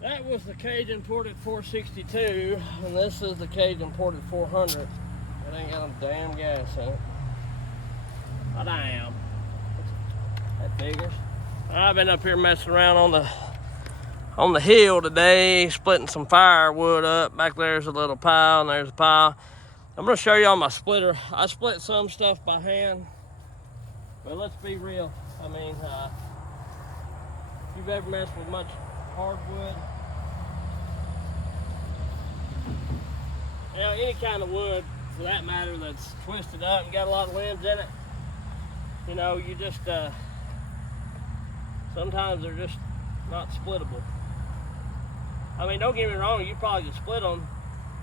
That was the cage imported 462, and this is the cage imported 400. It ain't got a damn gas in it. But I am. That figures. I've been up here messing around on the hill today, splitting some firewood up. Back there's a little pile, and there's a pile. I'm gonna show you on my splitter. I split some stuff by hand, but let's be real. I mean, if you've ever messed with much hardwood, you know, any kind of wood for that matter that's twisted up and got a lot of limbs in it, you know, you just sometimes they're just not splittable. I mean, don't get me wrong, you probably could split them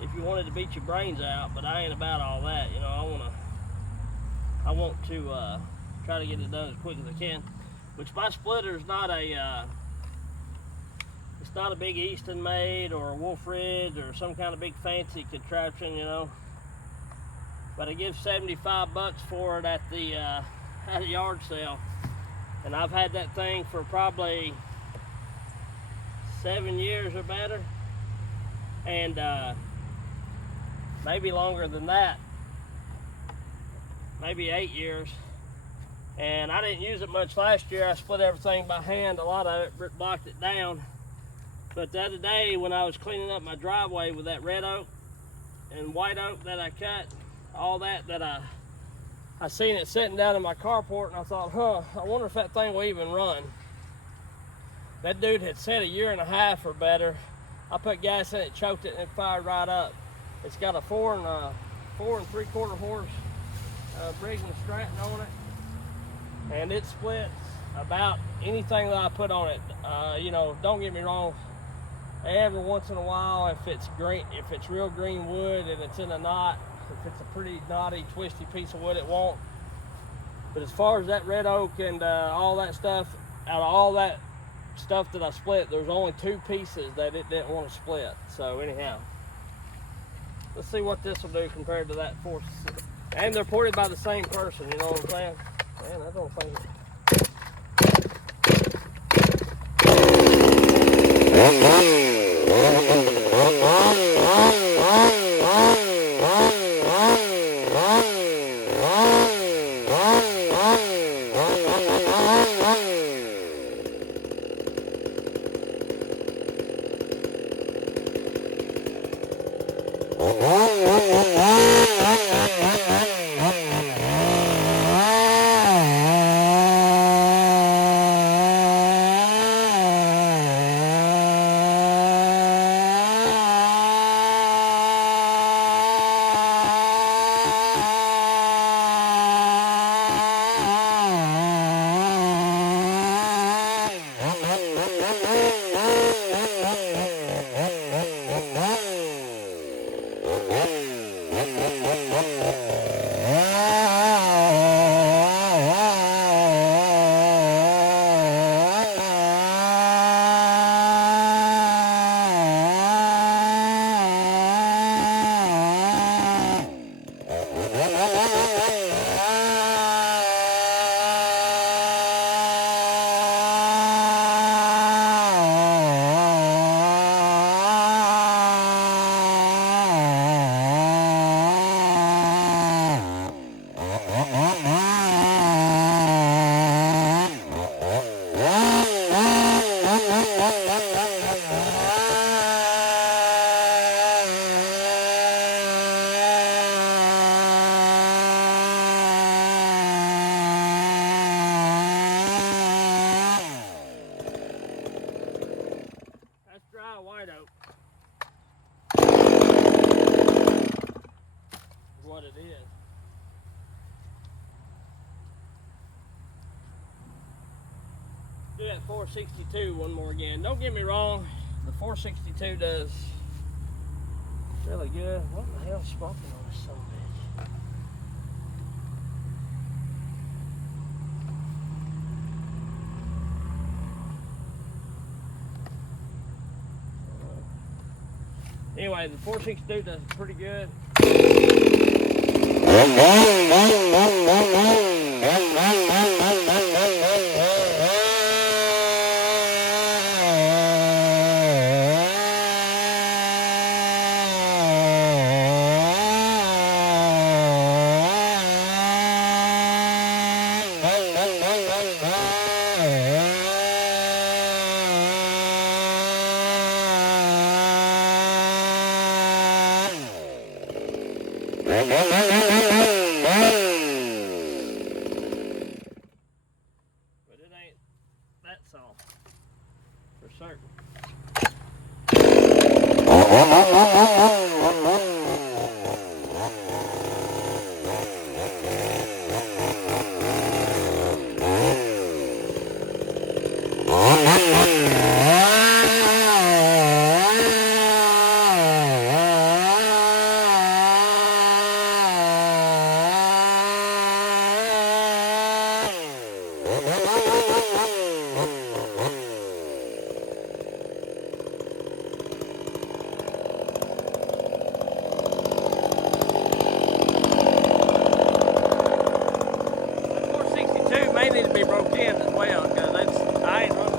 if you wanted to beat your brains out, but I ain't about all that. You know, I want to try to get it done as quick as I can. Which my splitter is not a it's not a big eastonmade or a Wolf Ridge or some kind of big fancy contraption, you know. But I give 75 bucks for it at the yard sale, and I've had that thing for probably 7 years or better, and maybe longer than that, maybe 8 years. And I didn't use it much last year. I split everything by hand. A lot of it blocked it down. But the other day when I was cleaning up my driveway with that red oak and white oak that I cut, all that I seen it sitting down in my carport, and I thought, I wonder if that thing will even run. That dude had said 1.5 years or better. I put gas in it, choked it, and it fired right up. It's got a 4 3/4 horse Briggs and Stratton on it, and it splits about anything that I put on it. You know, don't get me wrong, every once in a while, if it's real green wood and it's in a knot, if it's a pretty knotty, twisty piece of wood, it won't. But as far as that red oak and all that stuff, out of all that stuff that I split, there's only 2 pieces that it didn't want to split. So anyhow, let's see what this will do compared to that And they're ported by the same person, you know what I'm saying? Man, I don't think that's dry white oak. Is what it is. Do that 462 one more again. Don't get me wrong, the 462 does really good. What the hell's smoking on this son of a bitch? Anyway, the 462 does pretty good. But it ain't that soft, for certain. May need to be broke in as well, because that's, I ain't running.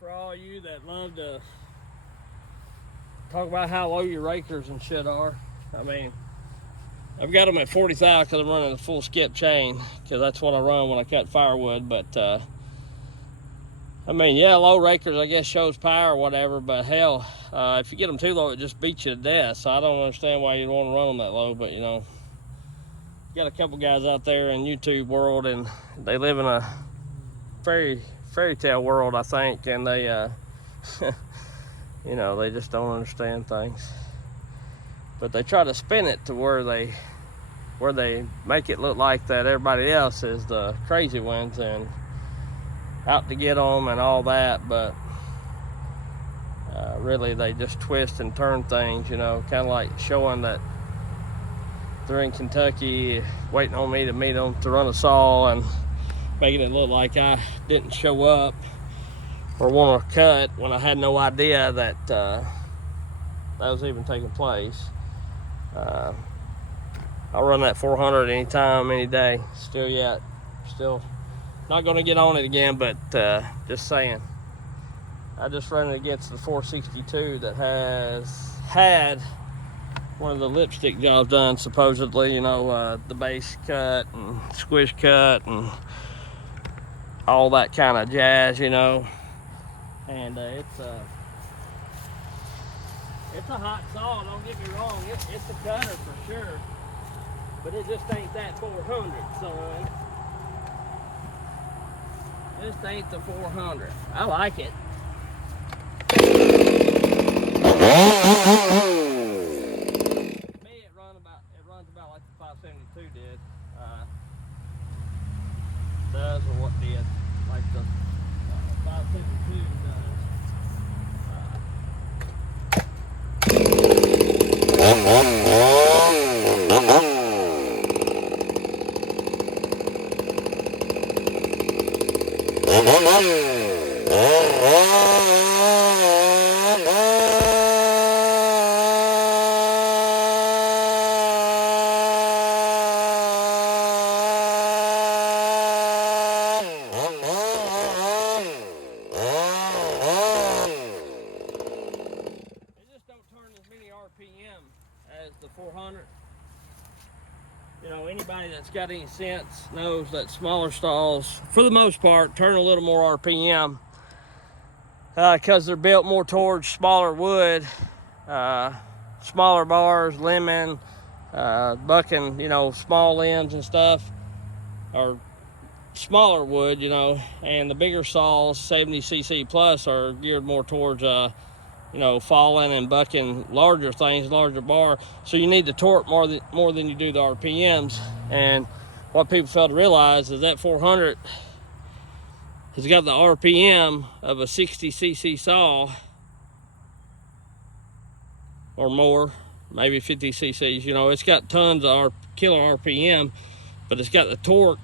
for all you that love to talk about how low your rakers and shit are. I mean, I've got them at 40 thou because I'm running a full skip chain, because that's what I run when I cut firewood. But I mean, yeah, low rakers I guess shows power or whatever, but hell, if you get them too low, it just beats you to death. So I don't understand why you'd want to run them that low. But you know, got a couple guys out there in YouTube world, and they live in a fairy tale world, I think, and they you know, they just don't understand things. But they try to spin it to where they make it look like that everybody else is the crazy ones and out to get them and all that. But really, they just twist and turn things, you know, kind of like showing that they're in Kentucky waiting on me to meet them to run a saw, and making it look like I didn't show up or want to cut when I had no idea that that was even taking place. I'll run that 400 anytime, any day. Still not going to get on it again, but just saying. I just ran it against the 462 that has had one of the lipstick jobs done, supposedly, you know, the base cut and squish cut and all that kind of jazz, you know. And it's a hot saw, don't get me wrong. It's a cutter for sure, but it just ain't that 400, son. This ain't the 400. I like it. It runs about like the 572 did. Does, or what did, like the 572 does. RPM as the 400. You know, anybody that's got any sense knows that smaller stalls, for the most part, turn a little more RPM because they're built more towards smaller wood, smaller bars, lemon, bucking, you know, small limbs and stuff, or smaller wood, you know, and the bigger saws, 70cc plus, are geared more towards you know, falling and bucking larger things, larger bar. So you need the torque more than you do the RPMs. And what people fail to realize is that 400 has got the RPM of a 60cc saw or more, maybe 50 cc's. You know, it's got tons of killer RPM, but it's got the torque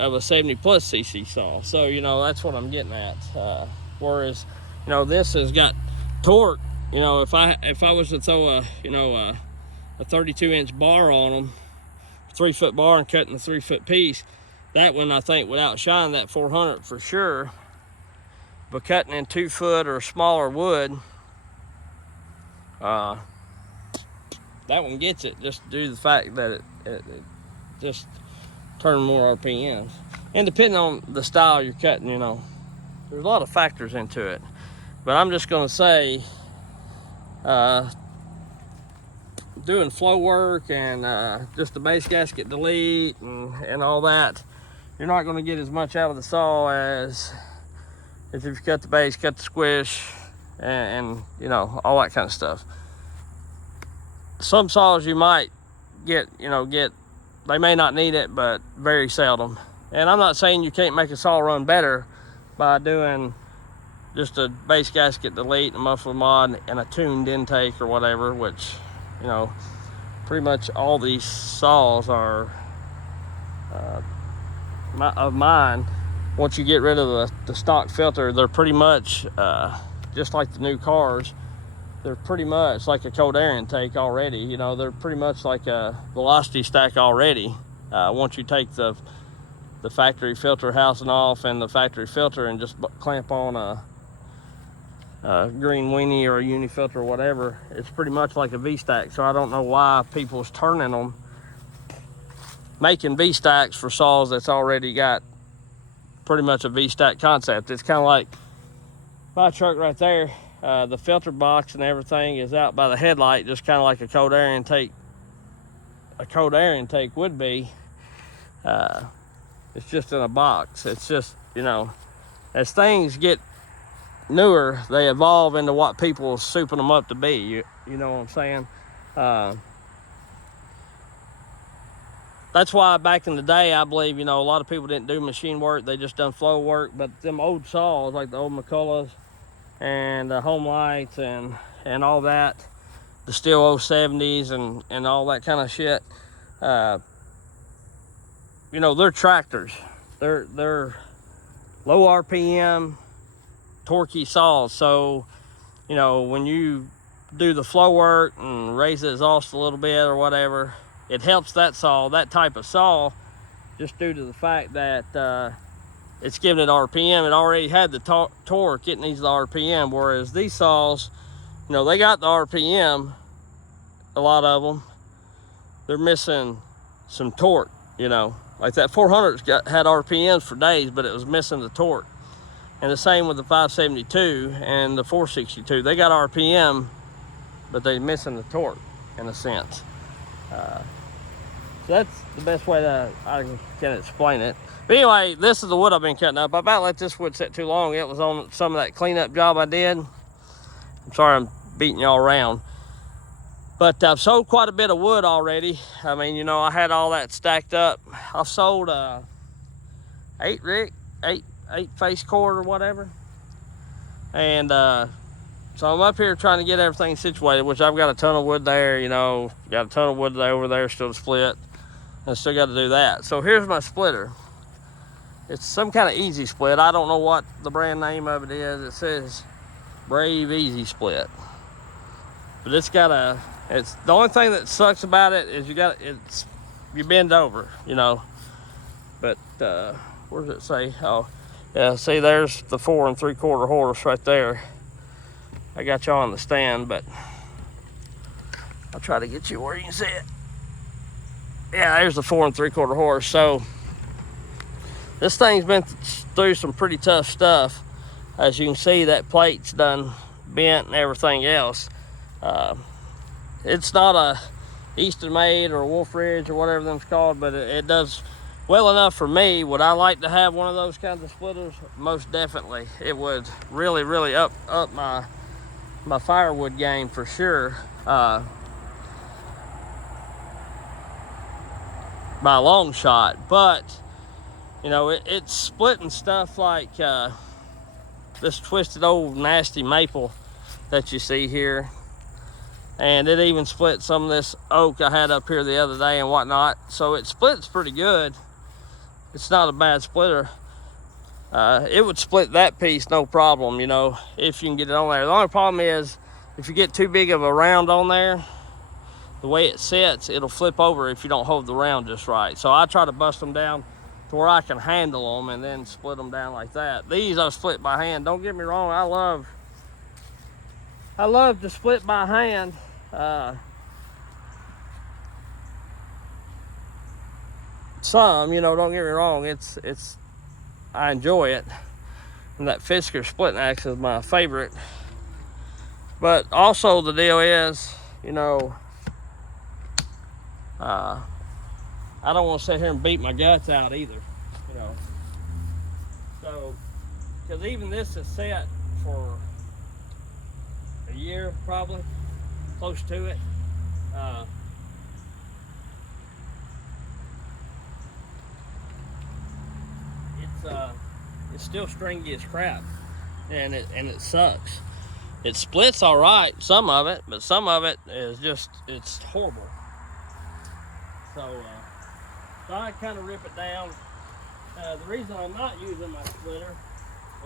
of a 70 plus cc saw. So, you know, that's what I'm getting at. Whereas, you know, this has got torque. You know, if I was to throw a 32-inch bar on them, 3-foot bar, and cutting a 3-foot piece, that one I think would outshine that 400 for sure. But cutting in 2-foot or smaller wood, that one gets it, just due to the fact that it just turns more RPMs. And depending on the style you're cutting, you know, there's a lot of factors into it. But I'm just going to say, doing flow work and just the base gasket delete and all that, you're not going to get as much out of the saw as if you cut the base, cut the squish, and you know, all that kind of stuff. Some saws you might get, they may not need it, but very seldom. And I'm not saying you can't make a saw run better by doing just a base gasket delete, a muffler mod, and a tuned intake or whatever, which, you know, pretty much all these saws are of mine. Once you get rid of the stock filter, they're pretty much just like the new cars. They're pretty much like a cold air intake already. You know, they're pretty much like a velocity stack already. Once you take the the factory filter housing off and the factory filter and just clamp on a green weenie or a uni filter or whatever. It's pretty much like a V-stack. So I don't know why people's turning them, making V-stacks for saws that's already got pretty much a V-stack concept. It's kind of like my truck right there. The filter box and everything is out by the headlight, just kind of like a cold air intake. A cold air intake would be. It's just in a box. It's just, you know, as things get newer, they evolve into what people are souping them up to be. You know what I'm saying? That's why back in the day, I believe, you know, a lot of people didn't do machine work. They just done flow work. But them old saws, like the old McCulloughs and the Home Lights and all that, the Steel 070s and all that kind of shit, you know, they're tractors. They're low RPM, torquey saws. So, you know, when you do the flow work and raise the exhaust a little bit or whatever, it helps that saw, that type of saw, just due to the fact that it's giving it RPM. It already had the torque, it needs the RPM. Whereas these saws, you know, they got the RPM, a lot of them. They're missing some torque, you know. Like that 400's had RPMs for days, but it was missing the torque. And the same with the 572 and the 462. They got RPM, but they're missing the torque in a sense. So that's the best way that I can explain it. But anyway, this is the wood I've been cutting up. I about let this wood sit too long. It was on some of that cleanup job I did. I'm sorry I'm beating y'all around. But I've sold quite a bit of wood already. I mean, you know, I had all that stacked up. I've sold 8 face cord or whatever. And so I'm up here trying to get everything situated, which I've got a ton of wood there, you know, got a ton of wood over there still to split. I still got to do that. So here's my splitter. It's some kind of easy split. I don't know what the brand name of it is. It says Brave Easy Split. But it's got it's the only thing that sucks about it is you bend over, you know. But where does it say? Oh, yeah, see, there's the 4 3/4 horse right there. I got y'all on the stand, but I'll try to get you where you can see it. Yeah, there's the 4 3/4 horse. So this thing's been through some pretty tough stuff. As you can see, that plate's done bent and everything else. It's not a eastonmade or Wolf Ridge or whatever them's called, but it does well enough for me. Would I like to have one of those kinds of splitters? Most definitely. It would really up my firewood game for sure. By a long shot. But you know, it's splitting stuff like this twisted old nasty maple that you see here. And it even split some of this oak I had up here the other day and whatnot. So it splits pretty good. It's not a bad splitter. It would split that piece no problem, you know, if you can get it on there. The only problem is if you get too big of a round on there, the way it sits, it'll flip over if you don't hold the round just right. So I try to bust them down to where I can handle them and then split them down like that. These I split by hand. Don't get me wrong, I love to split by hand. Some, you know, don't get me wrong, I enjoy it. And that Fisker splitting axe is my favorite. But also the deal is, you know, I don't want to sit here and beat my guts out either, you know. So, because even this is set for a year, probably, close to it. It's still stringy as crap, and it sucks. It splits all right, some of it, but some of it is just, it's horrible. So I kind of rip it down. The reason I'm not using my splitter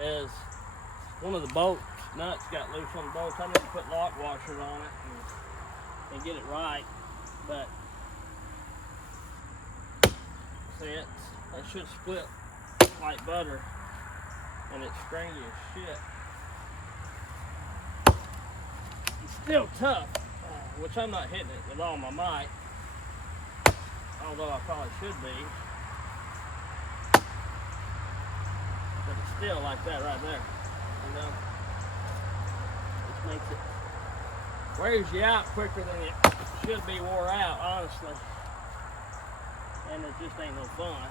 is one of the bolts nuts got loose on the bolts. I need to put lock washers on it and get it right. But sets. That should split like butter, and it's stringy as shit. It's still tough, which I'm not hitting it with all my might, although I probably should be. But it's still like that right there, you know. Which makes it wears you out quicker than it should be wore out, honestly. And it just ain't no fun.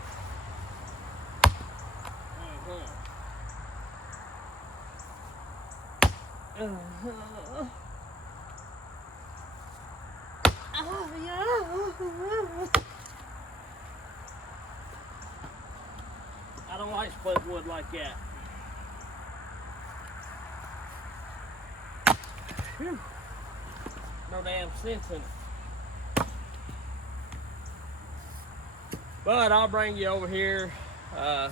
Oh, yeah. I don't like split wood like that. Whew. No damn sense in it. But I'll bring you over here. I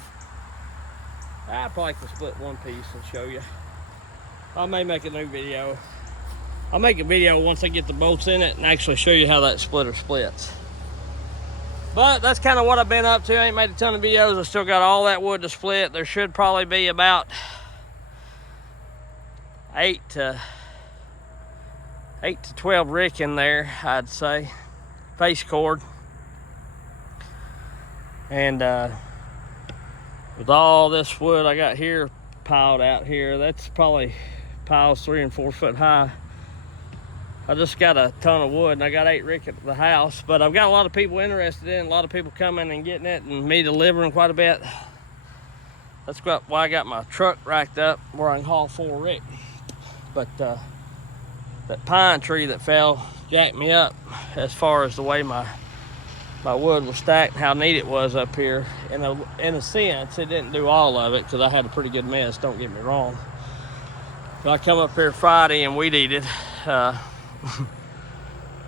probably can split one piece and show you. I may make a new video. I'll make a video once I get the bolts in it and actually show you how that splitter splits. But that's kind of what I've been up to. I ain't made a ton of videos. I still got all that wood to split. There should probably be about 8 to 12 rick in there, I'd say. Face cord. And with all this wood I got here piled out here, that's probably piles 3 and 4 foot high. I just got a ton of wood, and I got 8 rick at the house, but I've got a lot of people interested in it, a lot of people coming and getting it, and me delivering quite a bit. That's why I got my truck racked up where I can haul 4 rick. But that pine tree that fell jacked me up as far as the way my wood was stacked and how neat it was up here. In a sense, it didn't do all of it because I had a pretty good mess, don't get me wrong. But I come up here Friday and weed eat it.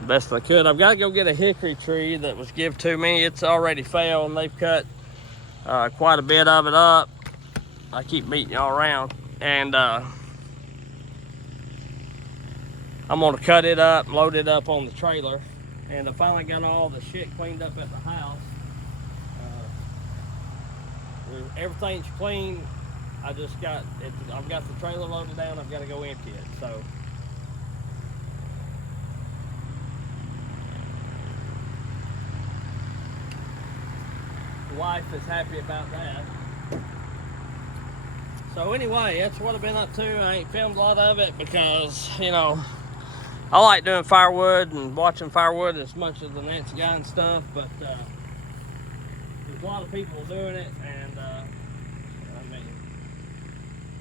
Best I could. I've got to go get a hickory tree that was given to me. It's already fell and they've cut quite a bit of it up. I keep meeting y'all around, and I'm gonna cut it up, load it up on the trailer, and I finally got all the shit cleaned up at the house. Everything's clean. I've got the trailer loaded down. I've got to go empty it. So the wife is happy about that. So anyway, that's what I've been up to. I ain't filmed a lot of it because, you know, I like doing firewood and watching firewood as much as the next guy and stuff, but there's a lot of people doing it, and I mean,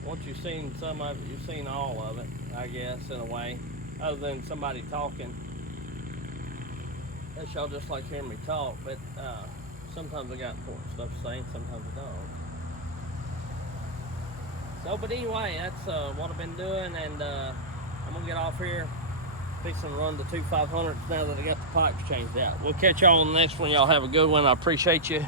once you've seen some of it, you've seen all of it, I guess, in a way, other than somebody talking. Guess y'all just like hearing me talk, but sometimes I got important stuff to say, and sometimes I don't. So, but anyway, that's what I've been doing, and I'm gonna get off here, fixing to run the 2 500s now that I got the pipes changed out. We'll catch y'all on the next one. Y'all have a good one. I appreciate you,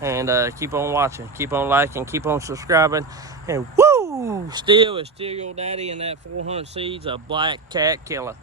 and keep on watching, keep on liking, keep on subscribing, and woo! Still is still your daddy, and that 400 seeds a black cat killer.